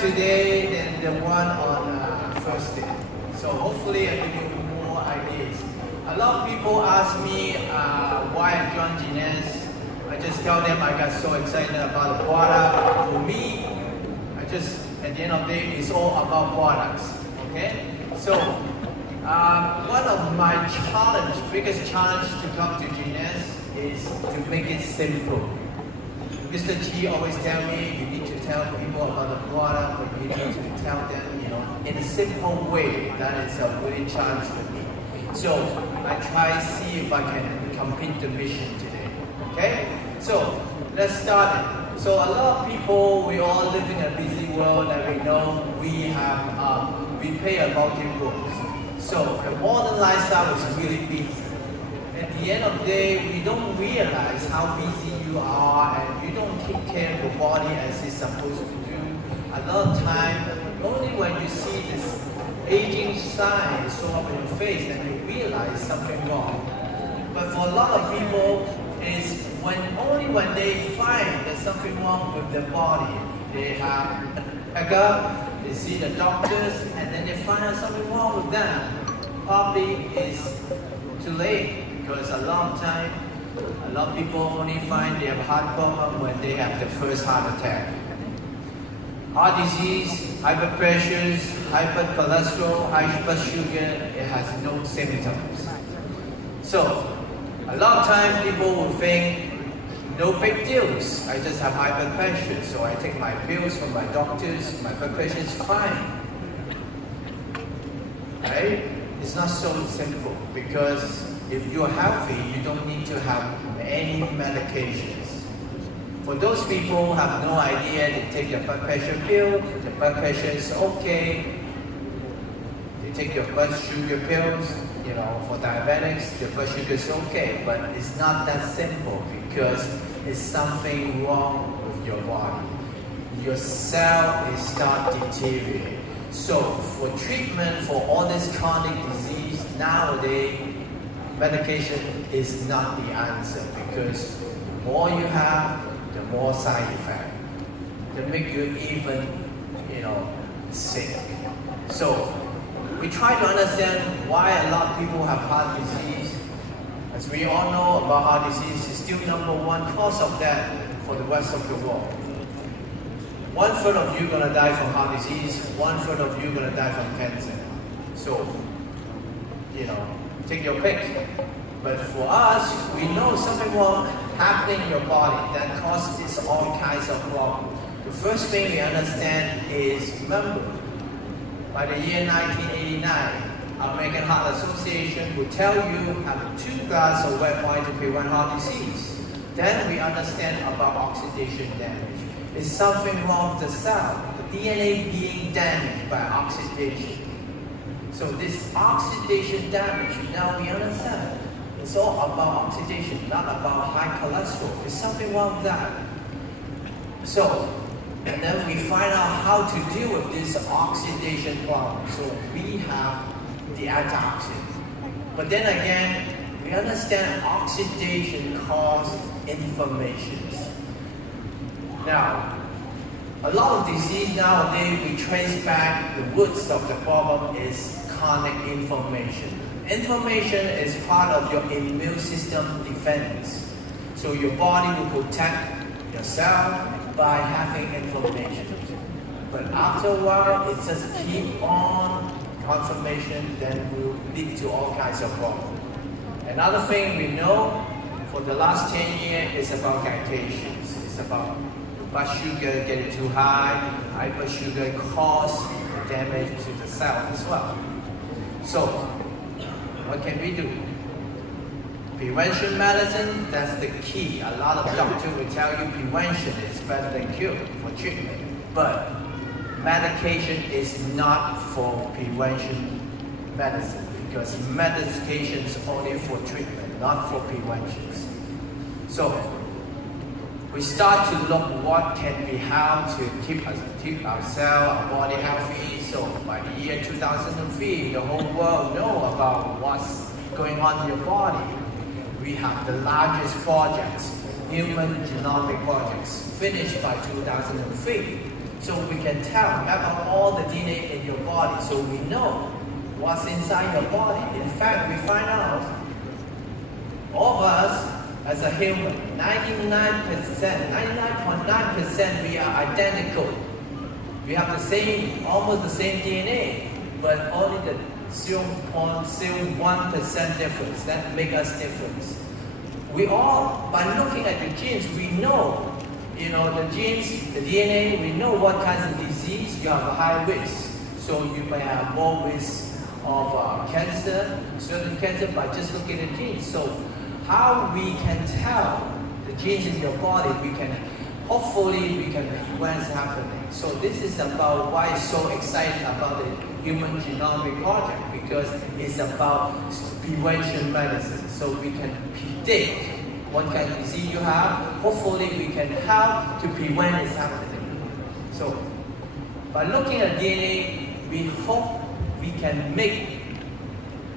today than the one on first day. So hopefully I give you more ideas. A lot of people ask me why I joined Jeunesse. I just tell them I got so excited about the product. For me, at the end of the day, it's all about products. Okay? So one of my biggest challenge to come to Jeunesse is to make it simple. Mr. G always tell me you need to tell people about the product, but you need to tell them, in a simple way. That is a really challenge for me. So I try to see if I can complete the mission today. Okay? So let's start it. So a lot of people, we all live in a busy world that we know we play a multi-roles. So the modern lifestyle is really busy. At the end of the day, we don't realize how busy you are and you don't take care of your body as it's supposed to do. A lot of time, only when you see this aging sign show up in your face that you realize something wrong. But for a lot of people, it's only when they find there's something wrong with their body. They have a checkup, they see the doctors, and then they find out something wrong with them. Probably it's too late. Because a lot of people only find they have heart problem when they have the first heart attack. Heart disease, hyperpressure, hypercholesterol, high blood sugar, it has no symptoms. So, a lot of times people will think, no big deals, I just have high blood pressure, so I take my pills from my doctors, my blood pressure is fine. Right? It's not so simple because if you're healthy, you don't need to have any medications. For those people who have no idea, they take their blood pressure pill, the blood pressure is okay. They take your blood sugar pills, for diabetics, the blood sugar is okay, but it's not that simple because it's something wrong with your body. Your cell is start deteriorating. So for treatment for all this chronic disease nowadays, medication is not the answer because the more you have, the more side effect. They make you even, sick. So we try to understand why a lot of people have heart disease. As we all know about heart disease, is still number one cause of death for the rest of the world. 1/3 of you gonna die from heart disease, 1/3 of you gonna die from cancer. So, take your pick. But for us, we know something wrong happening in your body that causes all kinds of problems. The first thing we understand is, remember, by the year 1989, American Heart Association will tell you have 2 glasses of red wine to prevent heart disease. Then we understand about oxidation damage. It's something wrong with the cell, the DNA being damaged by oxidation. So this oxidation damage, now we understand. It's all about oxidation, not about high cholesterol. There's something wrong with that. So, and then we find out how to deal with this oxidation problem. So we have the antioxidant. But then again, we understand oxidation causes inflammations. Now, a lot of disease nowadays, we trace back the roots of the problem is chronic inflammation. Inflammation is part of your immune system defense. So your body will protect yourself by having inflammation. But after a while, it just keep on confirmation, then will lead to all kinds of problems. Another thing we know for the last 10 years is about glycations. It's about blood sugar getting too high blood sugar cause damage to the cell as well. So, what can we do? Prevention medicine, that's the key. A lot of doctors will tell you prevention is better than cure for treatment. But medication is not for prevention medicine because medication is only for treatment, not for preventions. So, we start to look what can be how to keep our cell, our body healthy. So by the year 2003, the whole world know about what's going on in your body. We have the largest projects, human genomic projects, finished by 2003. So we can tell about all the DNA in your body, so we know what's inside your body. In fact, we find out all of us as a human, 99.9% we are identical. We have the same, almost the same DNA, but only the 0.01% difference that make us different. We all, by looking at the genes, we know, the genes, the DNA, we know what kinds of disease you have a high risk. So you may have more risk of cancer, certain cancer, by just looking at the genes. So how we can tell the genes in your body, hopefully we can prevent what's happening. So this is about why it's so exciting about the Human Genomic Project, because it's about prevention medicine. So we can predict what kind of disease you have. Hopefully we can help to prevent it happening. So by looking at DNA, we hope we can make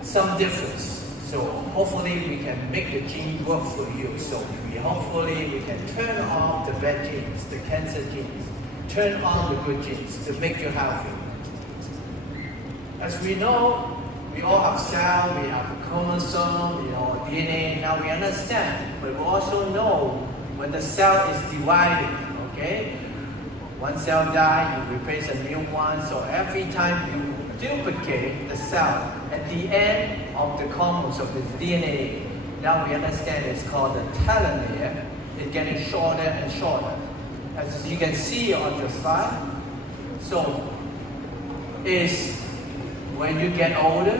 some difference. So hopefully we can make the gene work for you. So hopefully we can turn off the bad genes, the cancer genes, turn on the good genes to make you healthy. As we know, we all have cells, we have a chromosome, DNA. Now we understand, but we also know when the cell is dividing, okay? One cell dies, you replace a new one. So every time you duplicate the cell, at the end of the chromosome, the DNA, now we understand it's called the telomere. It's getting shorter and shorter. As you can see on the slide, so is when you get older,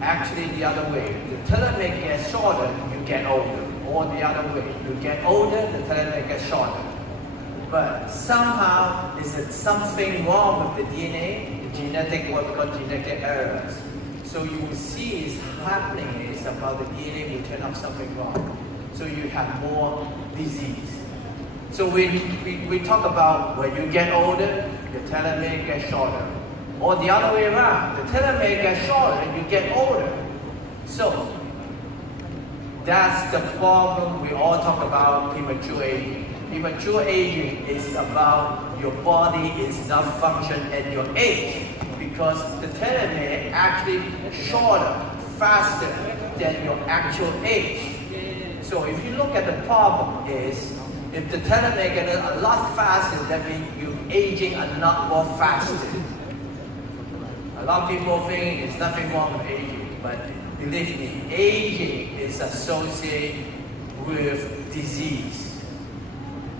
actually the other way. The telomere gets shorter, you get older. Or the other way, you get older, the telomere gets shorter. But somehow, is it something wrong with the DNA? What we call genetic errors. So you will see is happening is about the DNA will turn up something wrong. So you have more disease. So we talk about when you get older, the telomere gets shorter. Or the other way around, the telomere gets shorter and you get older. So that's the problem we all talk about premature aging. Premature aging is about your body is not functioning at your age, because the telomere actually shorter, faster than your actual age. So if you look at the problem is, if the telomere gets a lot faster, that means you're aging a lot more faster. A lot of people think there's nothing wrong with aging, but believe me, aging is associated with disease.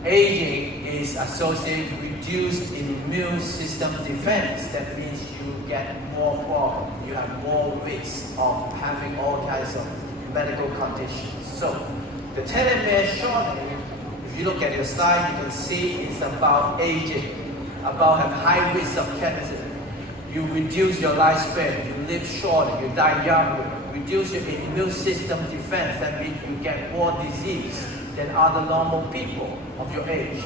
Aging is associated with reduced immune system defense. That means you get more problems. You have more risk of having all kinds of medical conditions. So the telomere shortening, if you look at your slide, you can see it's about aging, about have high risk of cancer. You reduce your lifespan, you live shorter, you die younger. Reduce your immune system defense, that means you get more disease than other normal people of your age.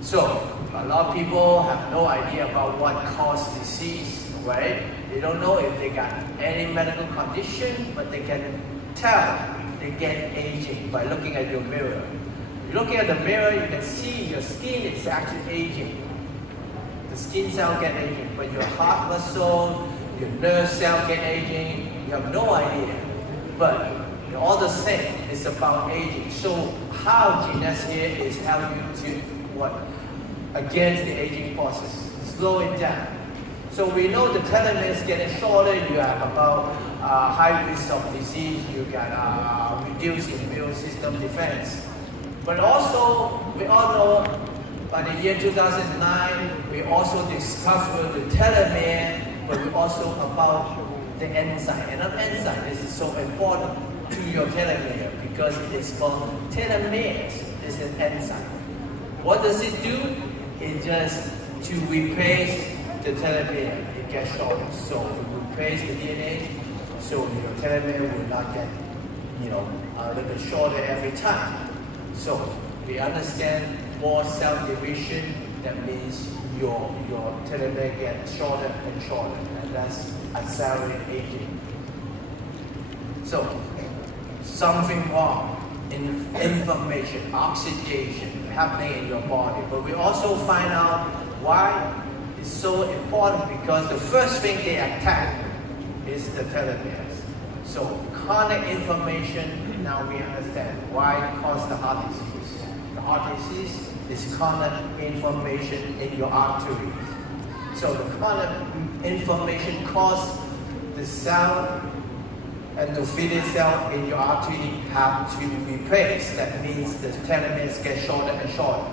So, a lot of people have no idea about what causes disease, right? They don't know if they got any medical condition, but they can tell they get aging by looking at your mirror. Looking at the mirror, you can see your skin is actually aging. The skin cell get aging, but your heart muscle, your nerve cell get aging, you have no idea. But all the same, it's about aging. So how Jeunesse here is helping you to against the aging process, slow it down. So we know the telomere is getting shorter, you have about high risk of disease, you got reduced immune system defense. But also, we all know by the year 2009, we also discovered the telomere, but we also about the enzyme. And an enzyme is so important to your telomere because it is called telomerase. It's an enzyme. What does it do? It just to replace the telomere. It gets shorter. So it replace the DNA, so your telomere will not get, a little bit shorter every time. So we understand more cell division. That means your telomere gets shorter and shorter, and that's accelerated aging. So something wrong in inflammation, oxidation, happening in your body. But we also find out why it's so important, because the first thing they attack is the telomeres. So chronic inflammation, now we understand why it causes the heart disease. The heart disease is chronic inflammation in your arteries. So the chronic inflammation causes the cell, endothelial cell in your artery have to be replaced. That means the telomeres get shorter and shorter.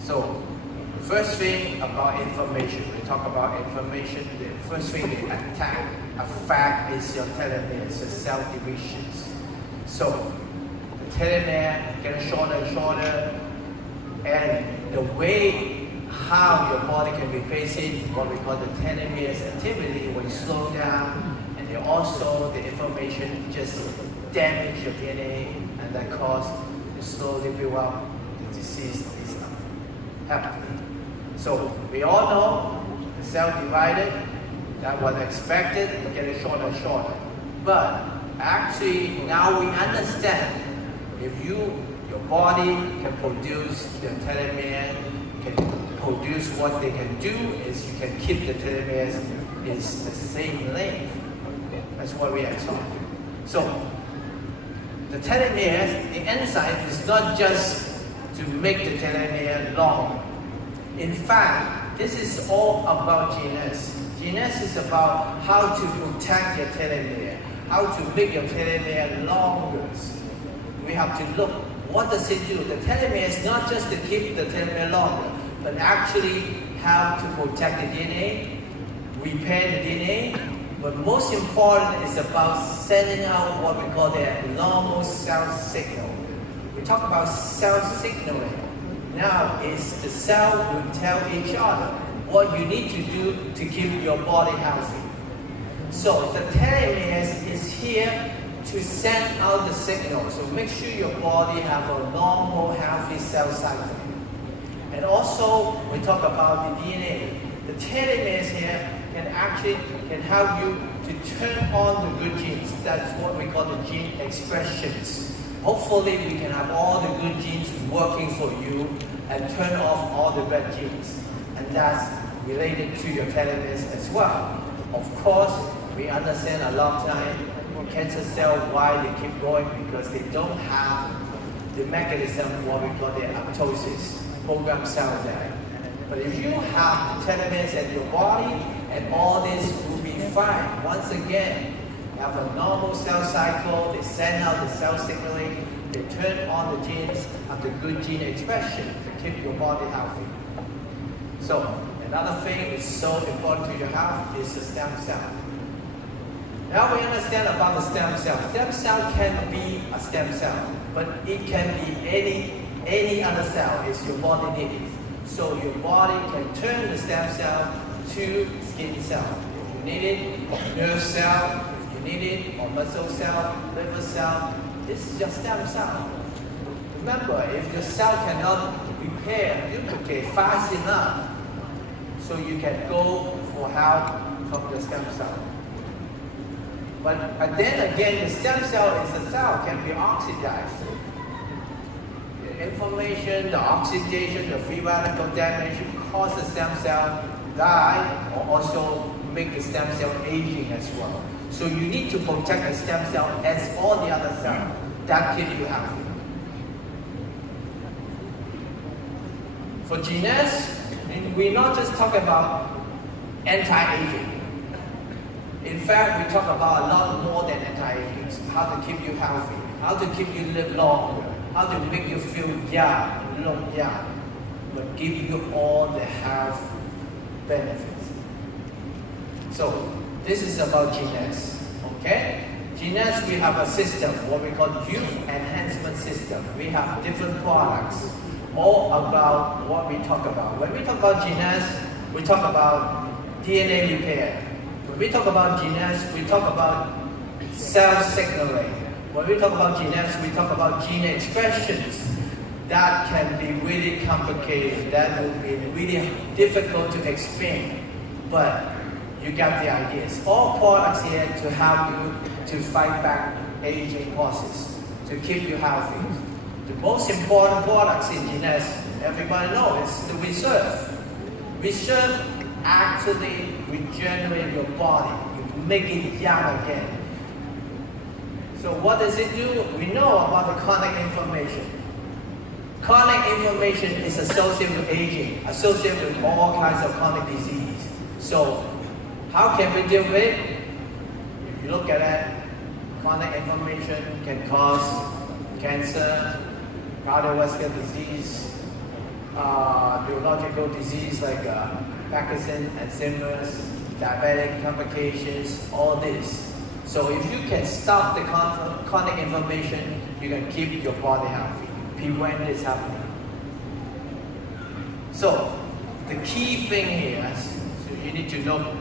So the first thing about inflammation, we talk about inflammation, the first thing they affect is your telomeres, the cell divisions. So the telomere getting shorter and shorter, and the way how your body can replace it, what we call the telomeres activity, will slow down, and then also the inflammation just damage your DNA, and that cause you slowly build up the disease is happening. So we all know the cell divided, that was expected, getting shorter and shorter. But actually now we understand if your body can produce your telomere, can produce what they can do is you can keep the telomeres is the same length. That's what we are taught. So the telomeres, the enzyme is not just to make the telomere longer. In fact, this is all about Jeunesse. Jeunesse is about how to protect your telomere, how to make your telomere longer. We have to look, what does it do? The telomere is not just to keep the telomere longer, but actually how to protect the DNA, repair the DNA, but most important is about sending out what we call the normal cell signal. We talk about cell signaling. Now is the cell will tell each other what you need to do to keep your body healthy. So the telomeres is here to send out the signal. So make sure your body have a normal, healthy cell cycle. And also, we talk about the DNA. The telomeres here can help you to turn on the good genes. That's what we call the gene expressions. Hopefully, we can have all the good genes working for you and turn off all the bad genes. And that's related to your telomeres as well. Of course, we understand a lot of time cancer cell why they keep growing, because they don't have the mechanism what we call the apoptosis, programmed cell there. But if you have the telomeres in your body, and all this will be fine. Once again, you have a normal cell cycle, they send out the cell signaling, they turn on the genes, have the good gene expression to keep your body healthy. So, another thing is so important to your health is the stem cell. Now we understand about the stem cell. Stem cell can be a stem cell, but it can be any other cell is your body needs. So your body can turn the stem cell to skin cell. If you need it, nerve cell, if you need it, or muscle cell, liver cell, this is your stem cell. Remember, if your cell cannot repair, duplicate fast enough, so you can go for help from the stem cell. But then again, the stem cell is a cell can be oxidized. The inflammation, the oxidation, the free radical damage cause the stem cell die, or also make the stem cell aging as well. So you need to protect the stem cell as all the other cells that keep you healthy. For Jeunesse, we not just talk about anti-aging. In fact, we talk about a lot more than anti-aging. How to keep you healthy, how to keep you live longer, how to make you feel young and look young, but give you all the health benefits. So this is about Jeunesse. Okay? Jeunesse, we have a system, what we call youth enhancement system. We have different products, all about what we talk about. When we talk about Jeunesse, we talk about DNA repair. When we talk about Jeunesse, we talk about cell signaling. When we talk about Jeunesse, we talk about gene expressions. That can be really complicated. That will be really difficult to explain. But you got the ideas. All products here to help you to fight back aging process. to keep you healthy. The most important products in Jeunesse, everybody knows, is the reserve. Reserve actually regenerate your body, you make it young again. So what does it do? We know about the chronic inflammation. Chronic inflammation is associated with aging, associated with all kinds of chronic disease. So how can we deal with it? If you look at it, chronic inflammation can cause cancer, cardiovascular disease, neurological disease like Parkinson, Alzheimer's, diabetic complications, all this. So if you can stop the chronic inflammation, you can keep your body healthy, prevent this happening. So the key thing here, so you need to know,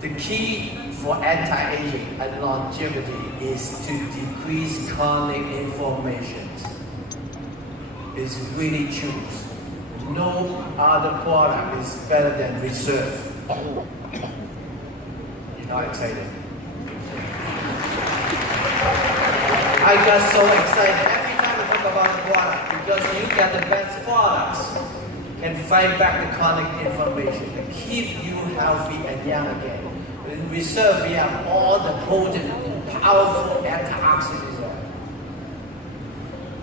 the key for anti-aging and longevity is to decrease chronic inflammation. It's really choose. No other product is better than Reserve. You're not excited? I got so excited every time we talk about the product because you got the best products can fight back the chronic inflammation and keep you healthy and young again. In Reserve, we have all the potent, powerful antioxidants.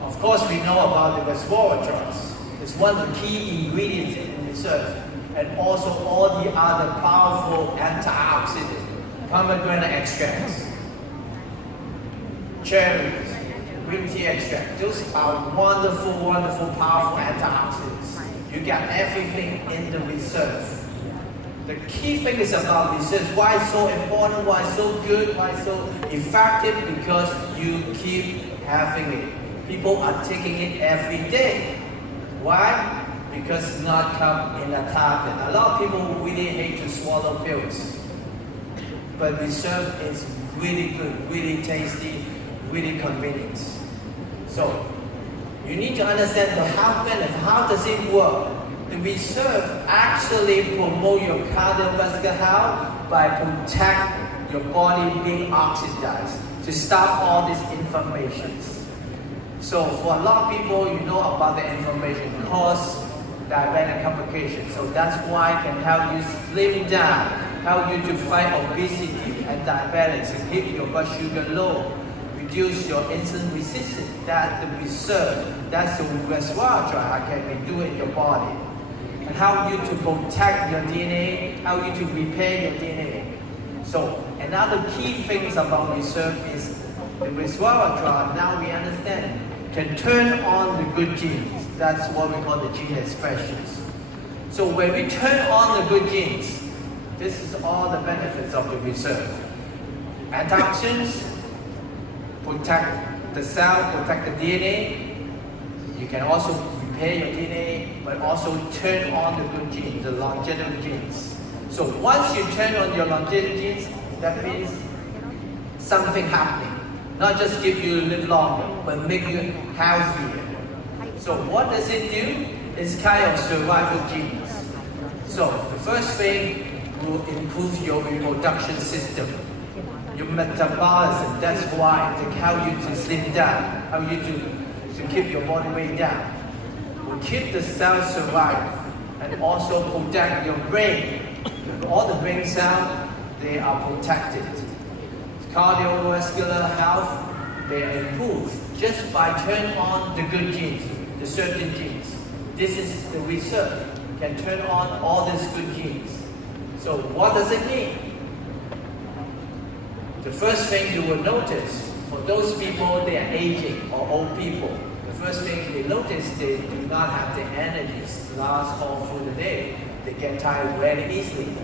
Of course, we know about the resveratrol. It's one of the key ingredients in Reserve, and also all the other powerful antioxidants, pomegranate extracts, cherries, green tea extract. Those are wonderful, wonderful, powerful antioxidants. You got everything in the Reserve. The key thing is about Reserve. Why it's so important? Why it's so good? Why it's so effective? Because you keep having it. People are taking it every day. Why? Because it's not come in a tablet. A lot of people really hate to swallow pills. But Reserve is really good, really tasty, really convenient. So you need to understand the health benefit. How does it work? The Reserve actually promote your cardiovascular health by protect your body being oxidized to stop all these inflammations. So for a lot of people, you know about the inflammation cause diabetic complications. So that's why it can help you slim down, help you to fight obesity and diabetics, and keep your blood sugar low, reduce your insulin resistance. That's the Reserve. That's the resveratrol can be doing in your body. And help you to protect your DNA, help you to repair your DNA. So another key things about Reserve is the resveratrol, now we understand, can turn on the good genes. That's what we call the gene expressions. So when we turn on the good genes, this is all the benefits of the Reserve. Antioxidants protect the cell, protect the DNA. You can also repair your DNA, but also turn on the good genes, the longevity genes. So once you turn on your longevity genes, that means something happening. Not just give you live longer, but make you healthier. So what does it do? It's kind of survival genes. So the first thing will improve your reproduction system, your metabolism. That's why it help you to slim down, help you to keep your body weight down. Will keep the cells survive and also protect your brain. All the brain cells, they are protected. Cardiovascular health, they are improved just by turning on the good genes, the certain genes. This is the Reserve, can turn on all these good genes. So what does it mean? The first thing you will notice, for those people, they are aging or old people, the first thing they notice, they do not have the energies to last all through the day. They get tired very easily.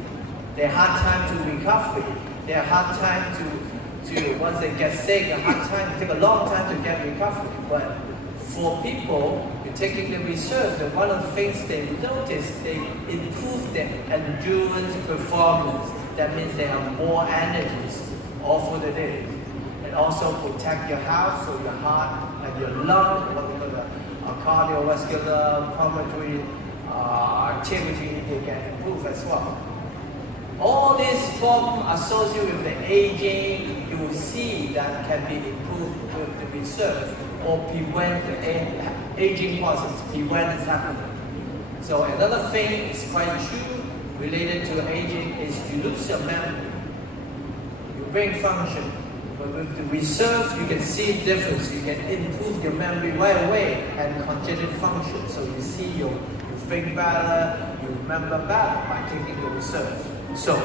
They have time to recovery. They have time to once they get sick, a hard time, it take a long time to get recovery. But for people, you're taking the Reserve, one of the things they notice, they improve their endurance performance. That means they have more energies all through the day. And also protect your health, so your heart and your lung, what we call the cardiovascular, pulmonary activity, they can improve as well. All these problems associated with the aging, you will see that can be improved with the research or prevent the aging process, prevent it happening. So another thing is quite true related to aging is you lose your memory, your brain function. But with the research, you can see difference. You can improve your memory right away and cognitive function. So you see you think better, you remember better by taking your research. So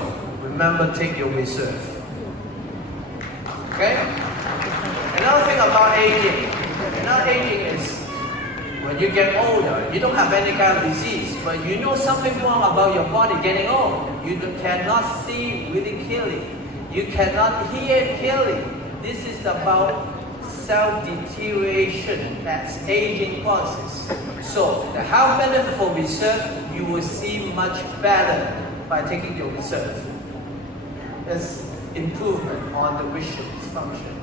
remember, take your research. Okay? Another thing about aging is when you get older, you don't have any kind of disease, but you know something wrong about your body getting old. You cannot see really clearly. You cannot hear clearly. This is about self-deterioration. That's aging process. So the health benefit for research, you will see much better by taking your research. There's improvement on the vision function.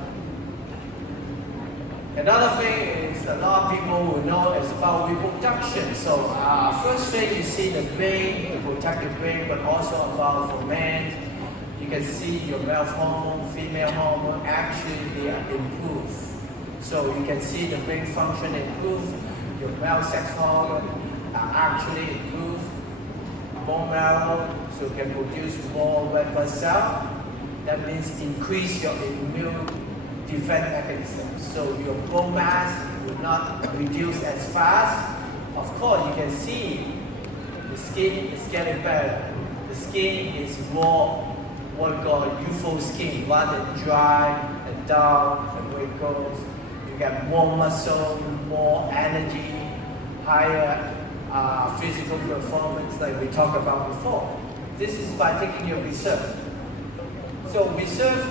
Another thing is a lot of people will know is about reproduction. So first thing you see the brain, to protect the brain, but also about for men, you can see your male hormone, female hormone actually they are improved. So you can see the brain function improve, your male sex hormone are actually improved, bone marrow, so you can produce more red blood cell. That means increase your immune defense mechanism. So your bone mass will not reduce as fast. Of course, you can see the skin is getting better. The skin is more what we call youthful skin, rather than dry and dull and wrinkles. You get more muscle, more energy, higher physical performance like we talked about before. This is by taking your research. So research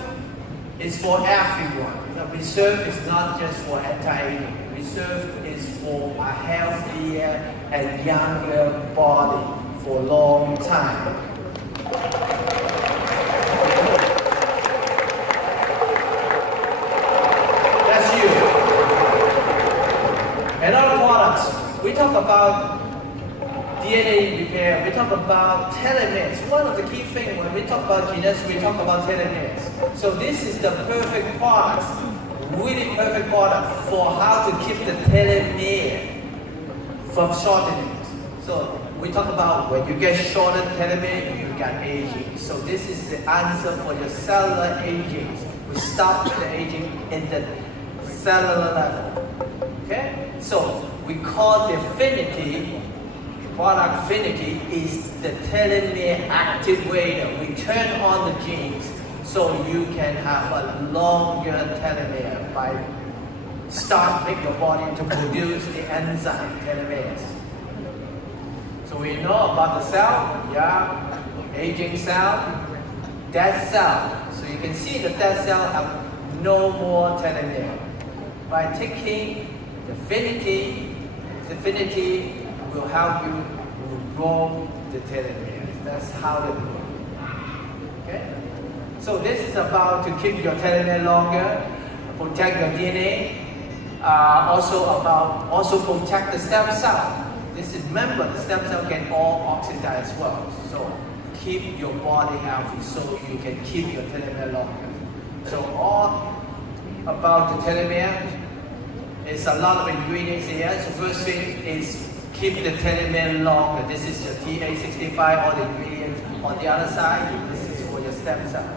is for everyone. The research is not just for anti-aging. Research is for a healthier and younger body for a long time. That's you. Another products, we talk about DNA repair, we talk about telomeres. One of the key things when we talk about Jeunesse, we talk about telomeres. So this is the perfect product, really perfect product for how to keep the telomere from shortening. So we talk about when you get shorter telomere, you get aging. So this is the answer for your cellular aging. We stop the aging in the cellular level. Okay? So we call the affinity. Product affinity is the telomere activator. We turn on the genes so you can have a longer telomere by make your body to produce the enzyme telomeres. So we know about the cell, yeah, aging cell, dead cell. So you can see the dead cell have no more telomere. By taking the affinity will help you grow the telomere. That's how it works. Okay? So this is about to keep your telomere longer, protect your DNA, also protect the stem cell. This is, remember, the stem cell can all oxidize as well. So keep your body healthy so you can keep your telomere longer. So all about the telomere. It's a lot of ingredients here. So first thing is keep the telomere longer. This is your TA65, all the ingredients. On the other side, this is for your stem cell.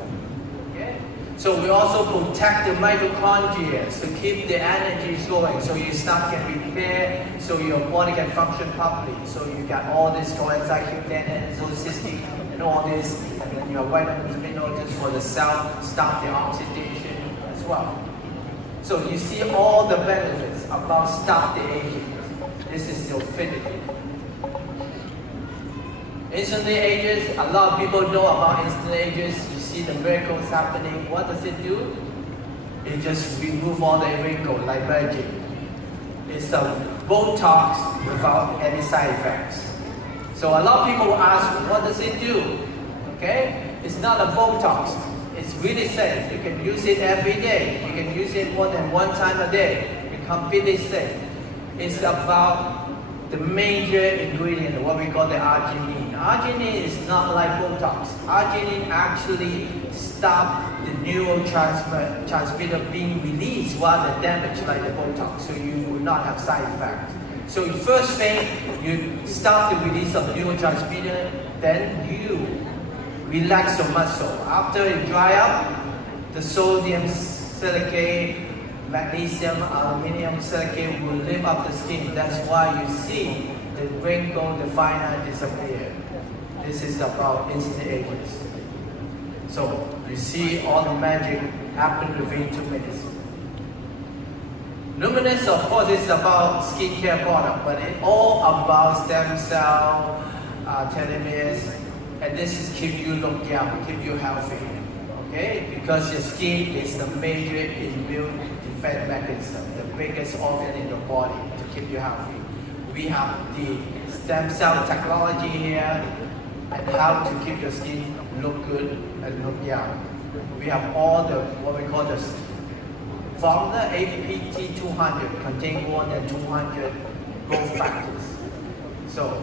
Okay? So we also protect the mitochondria to keep the energy going. So you start getting repaired, so your body can function properly. So you got all this coenzyme Q10 and cysteine and all this, and then your vitamins, minerals just for the cell, stop the oxidation as well. So you see all the benefits about stop the aging. This is the affinity. Instantly ages, a lot of people know about instant ages. You see the miracles happening. What does it do? It just removes all the wrinkles like magic. It's a Botox without any side effects. So a lot of people will ask, what does it do? Okay? It's not a Botox. It's really safe. You can use it every day. You can use it more than one time a day. It's completely safe. It's about the major ingredient, what we call the arginine. arginine is not like Botox. Arginine actually stops the neurotransmitter being released while the damage like the Botox, so you will not have side effects. So first thing, you stop the release of neurotransmitter, then you relax your muscle. After it dry up, the sodium silicate, magnesium, aluminum silicate will lift up the skin. That's why you see the wrinkle, the fine line disappear. This is about instant ages. So you see all the magic happen within 2 minutes. Luminous, of course, is about skincare product, but it's all about stem cell, telomeres, and this is keep you look young, keep you healthy. Okay, because your skin is the major immune defense mechanism, the biggest organ in your body to keep you healthy. We have the stem cell technology here and how to keep your skin look good and look young. We have all the, what we call the formula APT 200, contain more than 200 growth factors. So,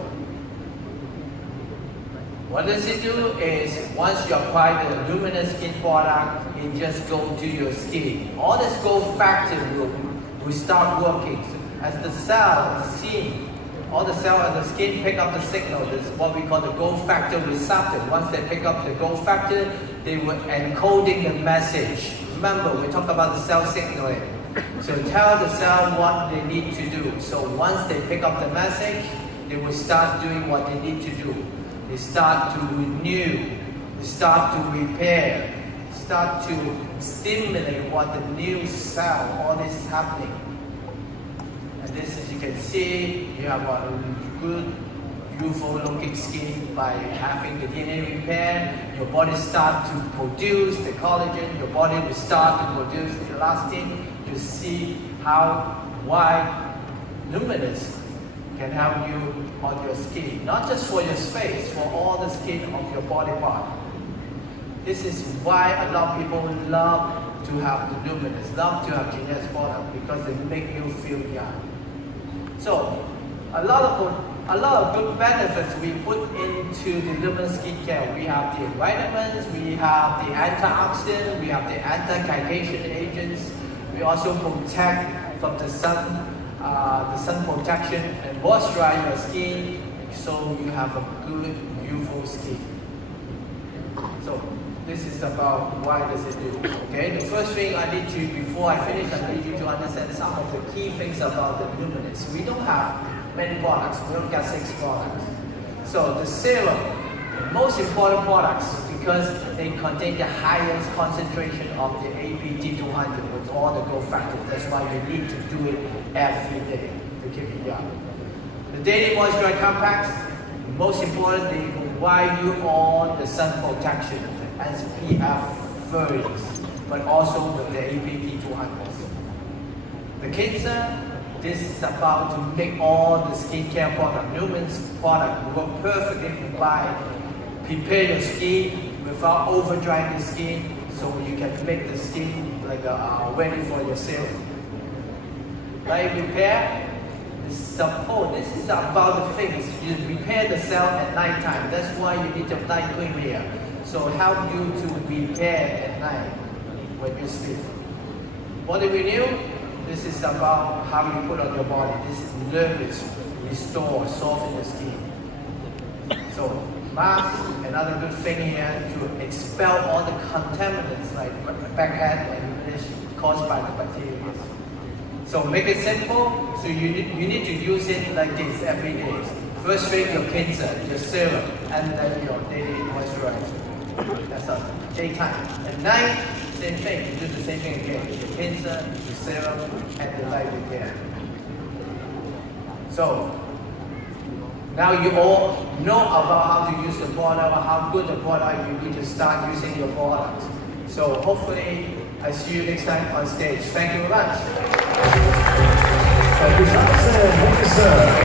what does it do is, once you apply the luminous skin product, it just goes to your skin. All this growth factor will start working. So as the cell, the skin, all the cells of the skin pick up the signal. This is what we call the growth factor receptor. Once they pick up the growth factor, they will encoding the message. Remember, we talk about the cell signaling. So tell the cell what they need to do. So once they pick up the message, they will start doing what they need to do. They start to renew, they start to repair, start to stimulate what the new cell, all this is happening. And this, as you can see, you have a good, beautiful looking skin by having the DNA repair. Your body start to produce the collagen, your body will start to produce the elastin. You see why luminous can help you on your skin, not just for your face, for all the skin of your body part. This is why a lot of people love to have the luminous, love to have Jeunesse product, because they make you feel young. So, a lot of good benefits we put into the luminous skincare. We have the vitamins, we have the antioxidant, we have the anti-cagation agents. We also protect from the sun protection and moisturize your skin so you have a good, beautiful skin. So this is about why does it do. Okay, the first thing I need to, before I finish, I need you to understand some of the key things about the luminous. We don't have many products, we don't got 6 products. So the serum, the most important products because they contain the highest concentration of the APT 200 with all the growth factors. That's why you need to do it every day to keep it young. The daily moisturizer compacts, most important, they provide you all the sun protection, the SPF 30s, but also with the APT 200s. The cleanser, this is about to make all the skincare product, luminous product, work perfectly by prepare your skin without over drying the skin, so you can make the skin like ready for your serum. Light repair, the support. This is about the things you repair the cell at night time. That's why you need the night cream here. So help you to repair at night when you sleep. Body renew. This is about how you put on your body. This is nourish, restore, soften the skin. So mask, another good thing here to expel all the contaminants like blackhead and this caused by the bacteria. So make it simple. So you need to use it like this every day. First thing your cleanser, your serum, and then your daily moisturizer. That's all. Daytime. At night, same thing. You do the same thing again. Your cleanser, your serum, and the light repair. So now you all know about how to use the product, how good the product. You need to start using your products. So hopefully I see you next time on stage. Thank you very much. Thank you, Tyson. Thank you, sir.